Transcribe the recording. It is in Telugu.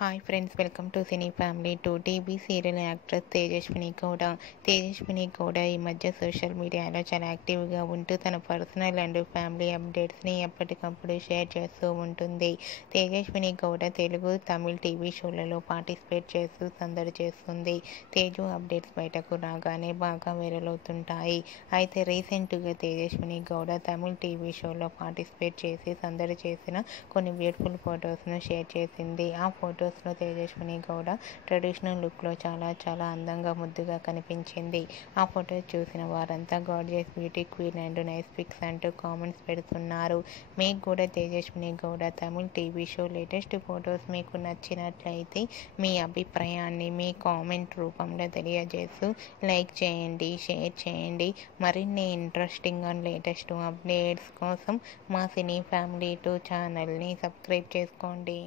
Hi friends, welcome to cine family. TV serial actress Tejaswini Gowda ఈ మధ్య సోషల్ మీడియాలో చాలా యాక్టివ్గా ఉంటూ తన పర్సనల్ అండ్ ఫ్యామిలీ అప్డేట్స్ని ఎప్పటికప్పుడు షేర్ చేస్తూ ఉంటుంది. తేజస్విని గౌడ తెలుగు, తమిళ్ టీవీ షోలలో పార్టిసిపేట్ చేస్తూ సందడి చేస్తుంది. తేజు అప్డేట్స్ బయటకు రాగానే బాగా వైరల్ అవుతుంటాయి. అయితే రీసెంట్గా తేజస్విని గౌడ తమిళ్ టీవీ షోలో పార్టిసిపేట్ చేసి సందడి చేసిన కొన్ని బ్యూటిఫుల్ ఫొటోస్ను షేర్ చేసింది. ఆ ఫొటోస్లో తేజస్విని గౌడ ట్రెడిషనల్ లుక్లో చాలా అందంగా ముద్దుగా కనిపించింది. ఆ ఫొటోస్ చూసిన వారంతా gorgeous beauty queen and nice pics అంటూ కామెంట్స్ పెడుతున్నారు. మీకు కూడా Tejaswini Gowda Tamil TV show latest photos మీకు నచ్చినట్లయితే మీ అభిప్రాయాన్ని మీ కామెంట్ రూపంలో తెలియజేస్తూ లైక్ చేయండి, షేర్ చేయండి. మరిన్ని ఇంట్రెస్టింగ్ అండ్ లేటెస్ట్ అప్డేట్స్ కోసం మా సినీ ఫ్యామిలీ 2 ఛానల్ని సబ్స్క్రైబ్ చేసుకోండి.